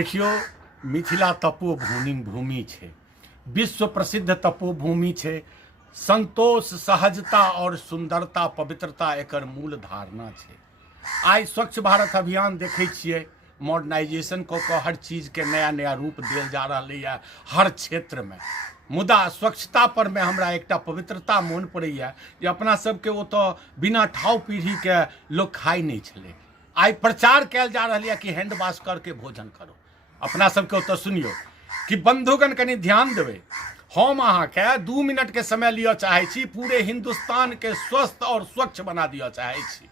देखियो, मिथिला तपोभूमि छे, विश्व प्रसिद्ध तपोभूमि छे। संतोष, सहजता और सुंदरता, पवित्रता एकर मूल धारणा छे। आई स्वच्छ भारत अभियान देखे छिए, मॉडर्नाइजेशन को हर चीज के नया नया रूप दिल जा रहा है हर क्षेत्र में। मुदा स्वच्छता पर में हमरा एकटा पवित्रता मोन पड़ैया जे अपना सबके वो तो बिना ठाव पीढ़ी के लोग खाई नहीं छले। आई प्रचार कैल जा रहा है कि हैंड वाश करके भोजन करो। अपना सबके तो सुनियो कि बंधुगण कनी ध्यान देवे, हम अहाँ के 2 मिनट के समय लिया चाहे छी, पूरे हिंदुस्तान के स्वस्थ और स्वच्छ बना दिया चाहे छी।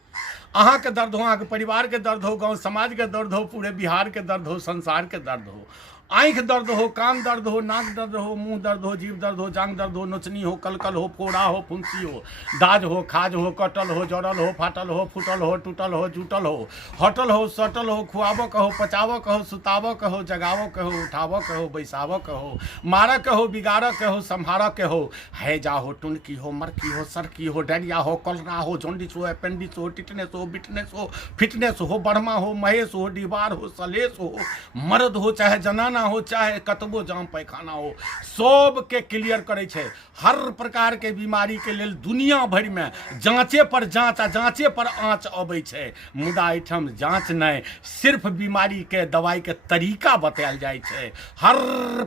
अहाँ के दर्द हो, अहाँ के परिवार के दर्द हो, गांव समाज के दर्द हो, पूरे बिहार के दर्द हो, संसार के दर्द हो, आँख दर्द हो, कान दर्द हो, नाक दर्द हो, मुंह दर्द हो, जीभ दर्द हो, जांग दर्द हो, नोचनी हो, कलकल हो, फोड़ा हो, फुंसी हो, दाज हो, खाज हो, कटल हो, जड़ल हो, फाटल हो, फूटल हो, टूटल हो, जुटल हो, हटल हो, सटल हो, खुआब कहो, पचाव कहो, सुताव कहो, जगाव कहो, उठाव कहो, बैसाव कहो, मार कहो, बिगाड़ कहो, संहार कहो, हैजा हो, टुनकी हो, मरकी हो, सरकी हो, डायरिया हो, कलरा हो, जॉन्डिस हो, अपेंडिस हो, टिटनेस हो, बिटनेस हो, फिटनेस हो, बर्मा हो, महेश हो, दीवार हो, सलेस हो, मर्द हो चाहे जनाना हो, चाहे कतबो जाम पैखाना हो, सब के क्लियर करे छे। हर प्रकार के बीमारी के लेल दुनिया भर में जांचे पर जांच आ जांचे पर आँच अबै छे। मुदा एठम जांच नहीं, सिर्फ बीमारी के दवाई के तरीका बतायल जाय छे। हर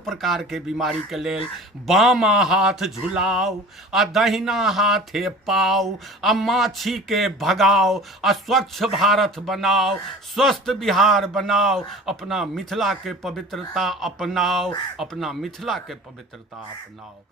प्रकार के बीमारी के लेल बामा हाथ झुलाओ आ दहिना हाथे पाओ आ माछी के भगाओ आ स्वच्छ भारत बनाओ, स्वस्थ बिहार बनाओ, अपना मिथिला के पवित्रता अपनाओ, अपना मिथिला के पवित्रता अपनाओ।